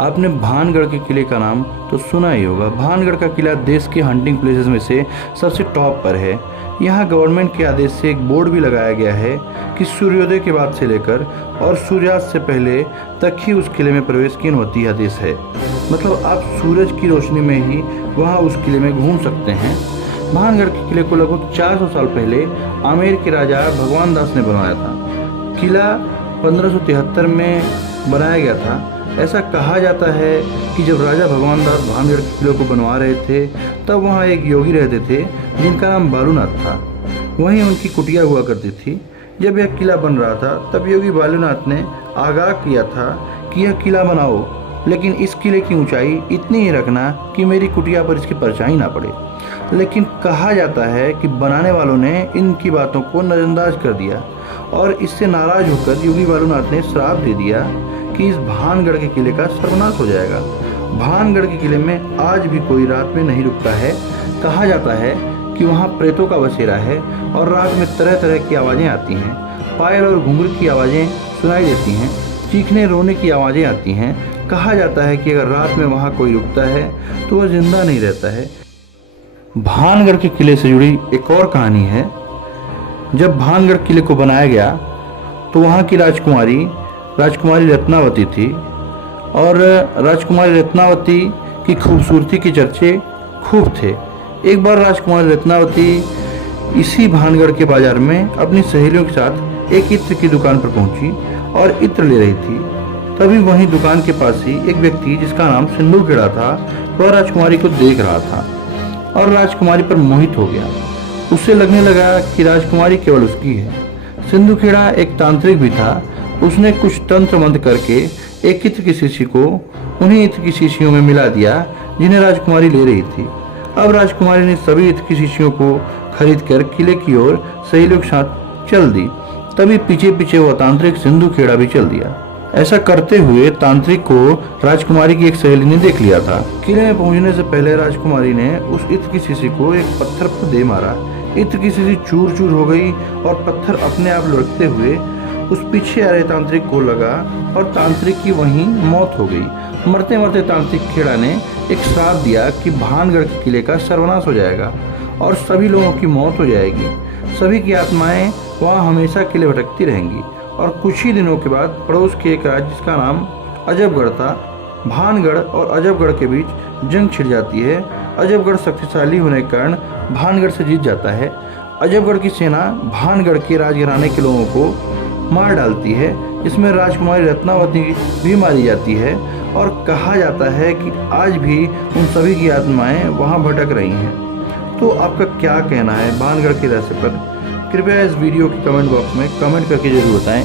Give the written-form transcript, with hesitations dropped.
आपने भानगढ़ के किले का नाम तो सुना ही होगा। भानगढ़ का किला देश के हंटिंग प्लेसेस में से सबसे टॉप पर है। यहाँ गवर्नमेंट के आदेश से एक बोर्ड भी लगाया गया है कि सूर्योदय के बाद से लेकर और सूर्यास्त से पहले तक ही उस किले में प्रवेश की अनुमति आदेश है। मतलब आप सूरज की रोशनी में ही वहाँ उस किले में घूम सकते हैं। भानगढ़ के किले को लगभग 400 साल पहले आमेर के राजा भगवान दास ने बनवाया था। किला 1573 में बनाया गया था। ऐसा कहा जाता है कि जब राजा भगवान दास भानगढ़ के किले को बनवा रहे थे तब वहाँ एक योगी रहते थे जिनका नाम बालूनाथ था। वहीं उनकी कुटिया हुआ करती थी। जब यह किला बन रहा था तब योगी बालूनाथ ने आगाह किया था कि यह किला बनाओ, लेकिन इस किले की ऊंचाई इतनी ही रखना कि मेरी कुटिया पर इसकी परछाई ना पड़े। लेकिन कहा जाता है कि बनाने वालों ने इनकी बातों को नज़रअंदाज कर दिया और इससे नाराज होकर योगी बालूनाथ ने श्राप दे दिया कि इस भानगढ़ के किले का सर्वनाश हो जाएगा। भानगढ़ के किले में आज भी कोई रात में नहीं रुकता है। कहा जाता है कि वहाँ प्रेतों का बसेरा है और रात में तरह तरह की आवाज़ें आती हैं। पायल और घुंघरू की आवाज़ें सुनाई देती हैं, चीखने रोने की आवाज़ें आती हैं। कहा जाता है कि अगर रात में वहाँ कोई रुकता है तो वह जिंदा नहीं रहता है। भानगढ़ के किले से जुड़ी एक और कहानी है। जब भानगढ़ किले को बनाया गया तो वहाँ की राजकुमारी रत्नावती थी और राजकुमारी रत्नावती की खूबसूरती के चर्चे खूब थे। एक बार राजकुमारी रत्नावती इसी भानगढ़ के बाजार में अपनी सहेलियों के साथ एक इत्र की दुकान पर पहुंची और इत्र ले रही थी। तभी वहीं दुकान के पास ही एक व्यक्ति जिसका नाम सिंधुखेड़ा था वह राजकुमारी को देख रहा था और राजकुमारी पर मोहित हो गया। उसे लगने लगा कि राजकुमारी केवल उसकी है। सिंधुखेड़ा एक तांत्रिक भी था। उसने कुछ तंत्र मंत्र करके एक इत्र की शीशी को उन्हीं इत्र की शीशियों में मिला दिया जिन्हें राजकुमारी ले रही थी। अब राजकुमारी ने सभी इत्र की शीशियों को खरीदकर किले की ओर सहेलियों के साथ चल दी। तभी पीछे पीछे वह तांत्रिक सिंधुखेड़ा भी चल दिया। ऐसा करते हुए तांत्रिक को राजकुमारी की एक सहेली ने देख लिया था। किले में पहुंचने से पहले राजकुमारी ने उस इत्र की शीशी को एक पत्थर पर दे मारा। इत्र की शीशी चूर चूर हो गई और पत्थर अपने आप लुढ़कते हुए उस पीछे आ रहे तांत्रिक को लगा और तांत्रिक की वहीं मौत हो गई। मरते मरते तांत्रिक खेड़ा ने एक श्राप दिया कि भानगढ़ के किले का सर्वनाश हो जाएगा और सभी लोगों की मौत हो जाएगी। सभी की आत्माएं वहाँ हमेशा के लिए भटकती रहेंगी। और कुछ ही दिनों के बाद पड़ोस के एक राज्य जिसका नाम अजबगढ़ था, भानगढ़ और अजबगढ़ के बीच जंग छिड़ जाती है। अजबगढ़ शक्तिशाली होने के कारण भानगढ़ से जीत जाता है। अजबगढ़ की सेना भानगढ़ के राजघराने के लोगों को मार डालती है, जिसमें राजकुमारी रत्नावती भी मारी जाती है। और कहा जाता है कि आज भी उन सभी की आत्माएं वहां भटक रही हैं। तो आपका क्या कहना है भानगढ़ के रहस्य पर? कृपया इस वीडियो के कमेंट बॉक्स में कमेंट करके जरूर बताएं।